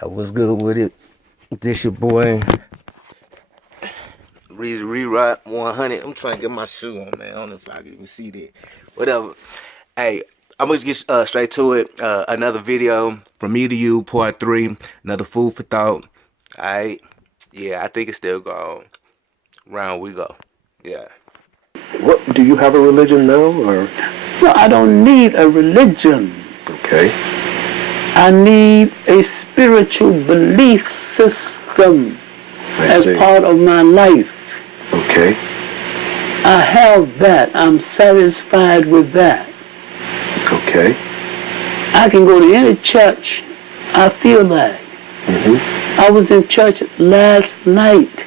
What's good with it? This your boy ReRocK100. I'm trying to get my shoe on, man. I don't know if I can even see that. Whatever. Hey, I'm gonna get straight to it. Another video from me to you, part 3. Another food for thought. Alright. Yeah, I think it's still going. Round we go. Yeah. What, do you have a religion now, or? No, I don't need a religion. Okay. I need a spiritual belief system as part of my life. Okay. I have that. I'm satisfied with that. Okay. I can go to any church I feel like. Mm-hmm. I was in church last night,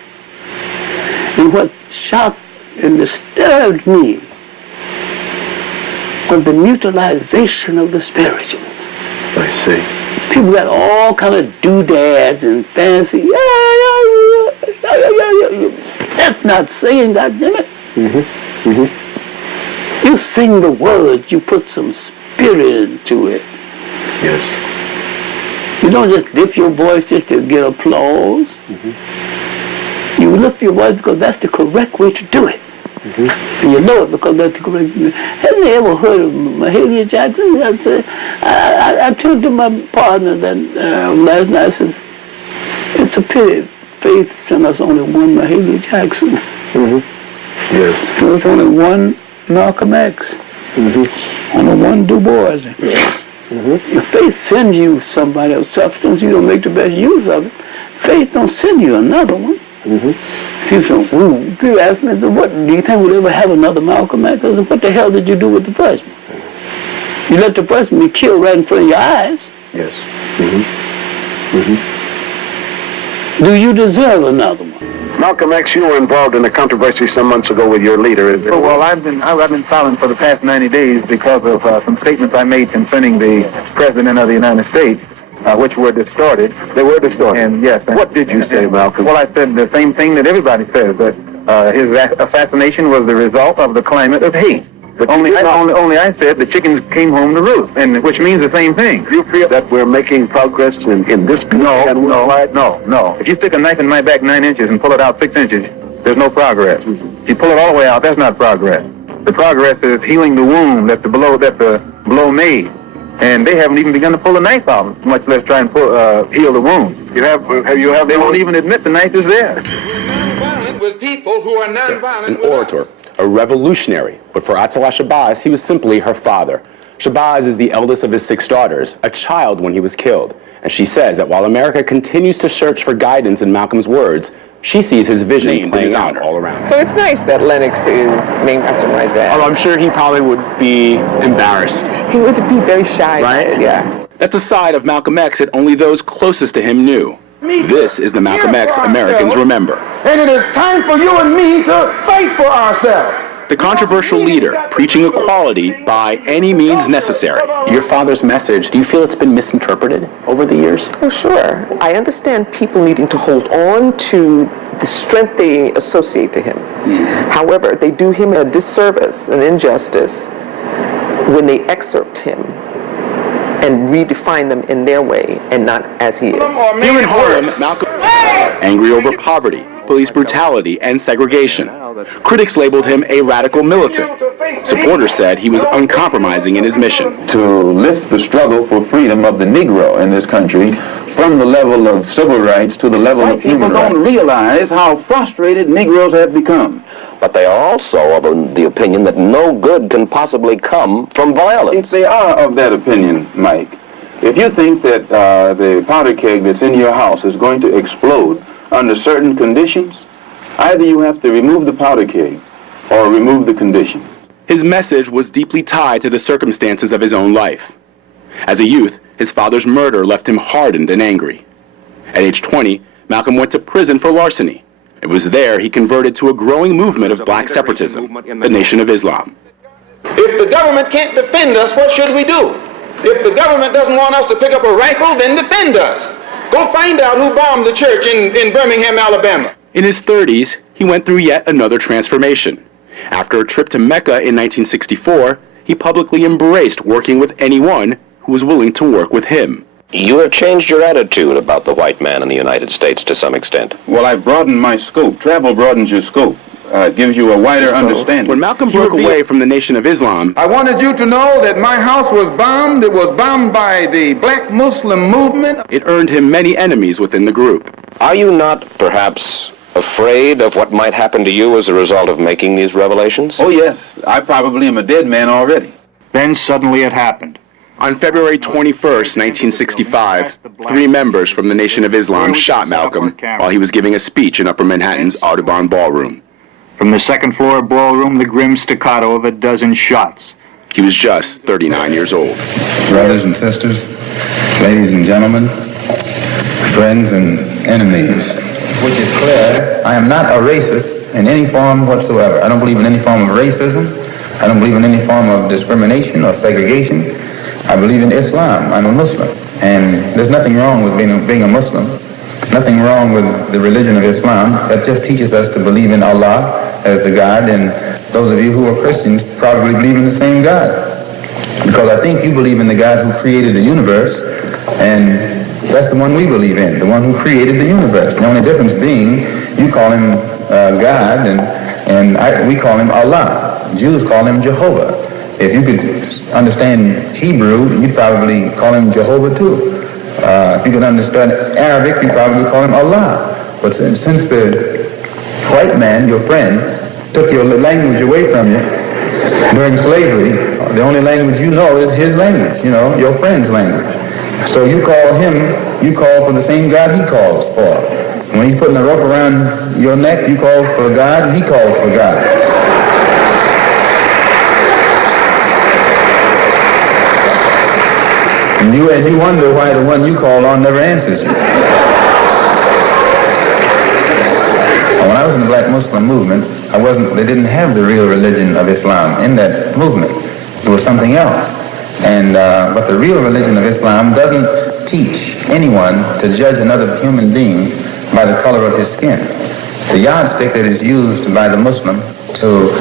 and what shocked and disturbed me was the mutilization of the spirituals. I see. People got all kind of doodads and fancy. That's not saying, goddammit. Mm-hmm. Mm-hmm. You sing the words, you put some spirit into it. Yes. You don't just lift your voice just to get applause. Mm-hmm. You lift your voice because that's the correct way to do it. Mm-hmm. And you know it because that's the correct way. Haven't you ever heard of Mahalia Jackson? I turned to my partner last night. I said, it's a pity Faith sent us only one Mahalia Jackson. Mm-hmm. Yes. So there's only one Malcolm X. Mm-hmm. Only one Du Bois. Mm-hmm. If Faith sends you somebody of substance, you don't make the best use of it. Faith don't send you another one. Mm-hmm. People ask me, what do you think we'll ever have another Malcolm X? I said, what the hell did you do with the first one? You let the first one be killed right in front of your eyes. Yes. Mm-hmm. Mm-hmm. Do you deserve another one? Malcolm X, you were involved in a controversy some months ago with your leader. Well, I've been silent for the past 90 days because of some statements I made concerning the President of the United States, which were distorted. They were distorted? And yes. What did you say, Malcolm? Well, I said the same thing that everybody says, that his assassination was the result of the climate of hate. But only I said the chickens came home to roost, and which means the same thing. You feel that we're making progress in this country? No. If you stick a knife in my back 9 inches and pull it out 6 inches, there's no progress. If you pull it all the way out, that's not progress. The progress is healing the wound that the blow made. And they haven't even begun to pull the knife out, much less try and heal the wound. They won't even admit the knife is there. Nonviolent with people who are nonviolent. An orator, a revolutionary, but for Attallah Shabazz, he was simply her father. Shabazz is the eldest of his 6 daughters, a child when he was killed. And she says that while America continues to search for guidance in Malcolm's words, she sees his vision playing out all around. So it's nice that Lennox is named after my dad. Although I'm sure he probably would be embarrassed. He would be very shy. Right? Yeah. That's a side of Malcolm X that only those closest to him knew. This is the Malcolm X Americans remember. And it is time for you and me to fight for ourselves. The controversial leader preaching equality by any means necessary. Your father's message, do you feel it's been misinterpreted over the years? Oh, sure. I understand people needing to hold on to the strength they associate to him. However, they do him a disservice, an injustice, when they excerpt him and redefine them in their way and not as he is. Here in Harlem, Malcolm, angry over poverty, police brutality, and segregation. Critics labeled him a radical militant. Supporters said he was uncompromising in his mission. To lift the struggle for freedom of the Negro in this country from the level of civil rights to the level of human rights. People don't realize how frustrated Negroes have become. But they are also of the opinion that no good can possibly come from violence. If they are of that opinion, Mike, if you think that the powder keg that's in your house is going to explode under certain conditions, either you have to remove the powder keg or remove the condition. His message was deeply tied to the circumstances of his own life. As a youth, his father's murder left him hardened and angry. At age 20, Malcolm went to prison for larceny. It was there he converted to a growing movement of black separatism, the Nation of Islam. If the government can't defend us, what should we do? If the government doesn't want us to pick up a rifle, then defend us. Go find out who bombed the church in Birmingham, Alabama. In his 30s, he went through yet another transformation. After a trip to Mecca in 1964, he publicly embraced working with anyone who was willing to work with him. You have changed your attitude about the white man in the United States to some extent. Well, I've broadened my scope. Travel broadens your scope. Gives you a wider understanding. When Malcolm broke away from the Nation of Islam, I wanted you to know that my house was bombed. It was bombed by the black Muslim movement. it earned him many enemies within the group. Are you not, perhaps, afraid of what might happen to you as a result of making these revelations? Oh, yes. I probably am a dead man already. Then suddenly it happened. On February 21st, 1965, 3 members from the Nation of Islam shot Malcolm while he was giving a speech in Upper Manhattan's Audubon Ballroom. From the second floor ballroom, the grim staccato of a dozen shots. He was just 39 years old. Brothers and sisters, ladies and gentlemen, friends and enemies, which is clear, I am not a racist in any form whatsoever. I don't believe in any form of racism. I don't believe in any form of discrimination or segregation. I believe in Islam. I'm a Muslim. And there's nothing wrong with being a Muslim. Nothing wrong with the religion of Islam. That just teaches us to believe in Allah as the God, and those of you who are Christians probably believe in the same God. Because I think you believe in the God who created the universe, and that's the one we believe in, the one who created the universe. The only difference being you call him God, and we call him Allah. Jews call him Jehovah. If you could understand Hebrew, you'd probably call him Jehovah too. If you could understand Arabic, you'd probably call him Allah. But since the white man, your friend, took your language away from you during slavery, the only language you know is his language, your friend's language. So you call for the same God he calls for. When he's putting a rope around your neck, you call for God, and he calls for God. And you wonder why the one you call on never answers you. When I was in the black Muslim movement, they didn't have the real religion of Islam in that movement. It was something else. But the real religion of Islam doesn't teach anyone to judge another human being by the color of his skin. The yardstick that is used by the Muslim to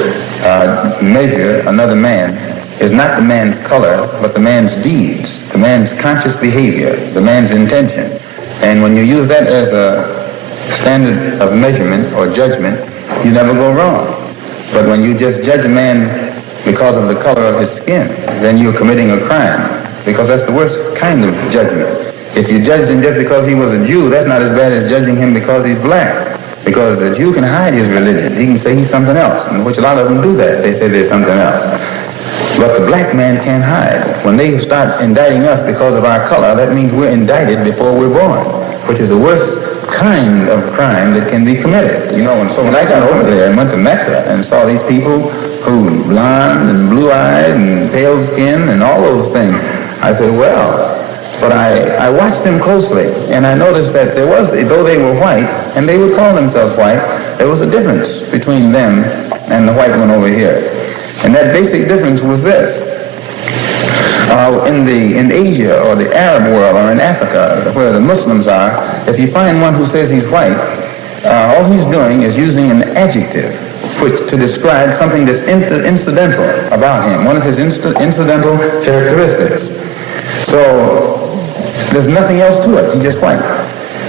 measure another man is not the man's color, but the man's deeds, the man's conscious behavior, the man's intention. And when you use that as a standard of measurement or judgment, you never go wrong. But when you just judge a man because of the color of his skin, then you're committing a crime, because that's the worst kind of judgment. If you judge him just because he was a Jew, that's not as bad as judging him because he's black. Because the Jew can hide his religion. He can say he's something else, in which a lot of them do that. They say they're something else. But the black man can't hide. When they start indicting us because of our color, that means we're indicted before we're born, which is the worst kind of crime that can be committed. And so when I got over there and went to Mecca and saw these people who blonde and blue-eyed and pale skin and all those things, I said, well, but I watched them closely, and I noticed that there was, though they were white, and they would call themselves white, there was a difference between them and the white one over here. And that basic difference was this. In Asia or the Arab world or in Africa, where the Muslims are, if you find one who says he's white, all he's doing is using an adjective to describe something that's incidental about him, one of his incidental characteristics. So there's nothing else to it. He's just white.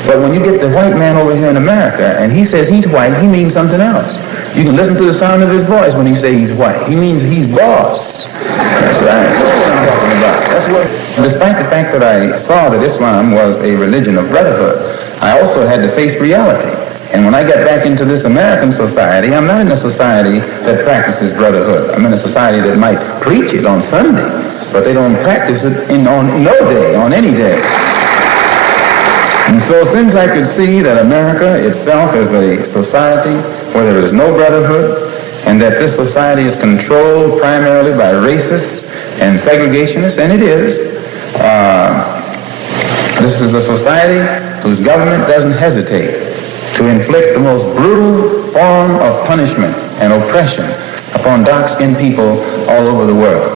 But when you get the white man over here in America and he says he's white, he means something else. You can listen to the sound of his voice when he says he's white. He means he's boss. That's right. That's what I'm talking about. That's what. Despite the fact that I saw that Islam was a religion of brotherhood, I also had to face reality. And when I got back into this American society, I'm not in a society that practices brotherhood. I'm in a society that might preach it on Sunday, but they don't practice it on no day, on any day. And so since I could see that America itself is a society where there is no brotherhood, and that this society is controlled primarily by racists and segregationists, and it is, this is a society whose government doesn't hesitate to inflict the most brutal form of punishment and oppression upon dark-skinned people all over the world.